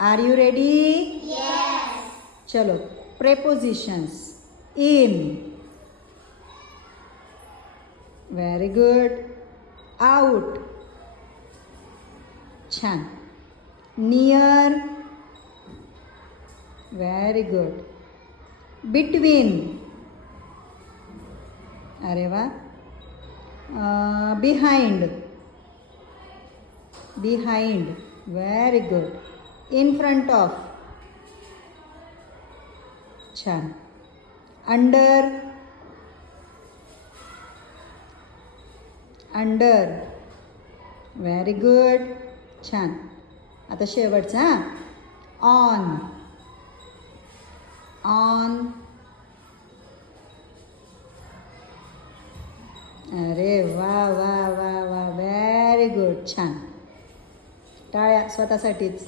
R you ready? चलो, prepositions. In. Very good. Out. छान. Near. Very good. Between. अरे वा. Behind. Behind. Very good. In front of. छान. Under. Under. Very good. छान. आता शेवटचा. ऑन. ऑन. अरे वा वा वा वा. Very good. छान. टाळ्या स्वतःसाठीच.